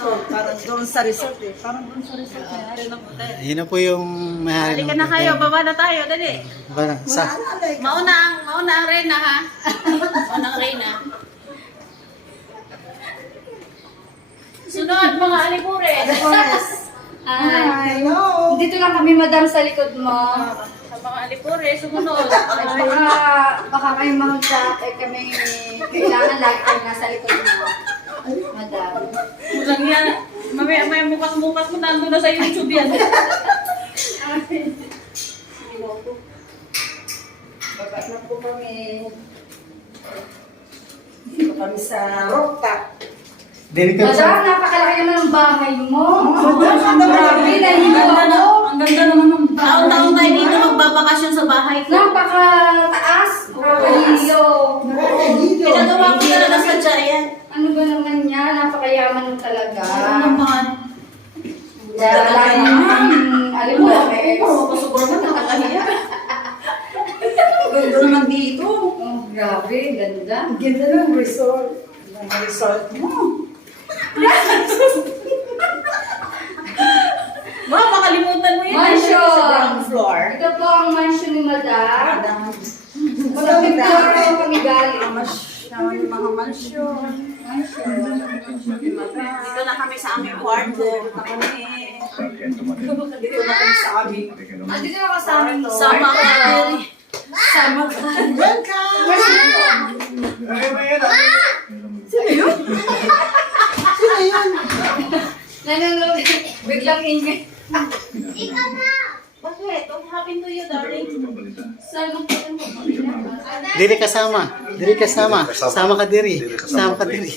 Parang doon sa resort eh. Parang doon sa resort may-ari ng hotel. Yun na po yung may-ari Halika na kayo, baba na tayo, dali. Parang sa... Mauna ang reyna ha. Mauna ang reyna. Sunod mga alipure. Hi. Dito lang kami, madam, sa likod mo. Sa mga alipure, sumunod. Baka kayo mag-chat, kami kailangan lagi kayo nasa likod mo. Madam. Lang yan. Mamaya may mukas-mukas mo, nandun na sa YouTube yan. Baba na po kami. Dito kami sa rooftop. Dili ka Madam, sa... napakalaki naman ang bahay mo. Madam, Grabe, nahihiwa ako. Ang ganda naman ng Taon-taon tayo dito magbabakasyon sa bahay ko. Napakataas. Nakakahiyo. Pinagawa ko talaga sa Jayan. Ano ba naman yan? Napakayaman mo talaga. Ano naman? Dahil lagi naman, alam mo, Pasubor mo, nakakahiya. ganda naman dito. oh, grabe, ganda. Ang ganda ng resort. Ang resort mo. Wow, makalimutan mo yun. Mansion. Sa ground floor. Ito po ang mansion ni Madam. Madam. Sa Victoria kami galing. Mga mansion. Dito na kami sa aming kwarto. Dito na kami sa amin. Dito na ka sa amin to. Sama ka na. Sama ka. Welcome! Nananong, biglang ingay. Bakit? What happened to you, darling? Saan mo po? Dili kasama. Dili kasama. Sama ka diri. Sama ka diri.